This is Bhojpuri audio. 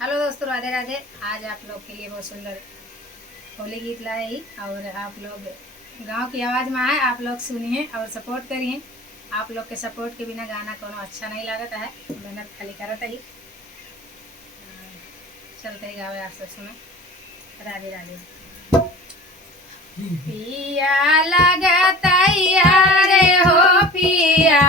हेलो दोस्तों, राधे राधे। आज आप लोग के लिए बहुत सुंदर होली गीत लाए ही और आप लोग गांव की आवाज़ में आए। आप लोग सुनिए और सपोर्ट करिए। आप लोग के सपोर्ट के बिना गाना कोनो अच्छा नहीं लगता है। मेहनत खाली करत ही चलते ही गावे। आप सब सुनो। राधे राधे। पिया लगता रे हो पिया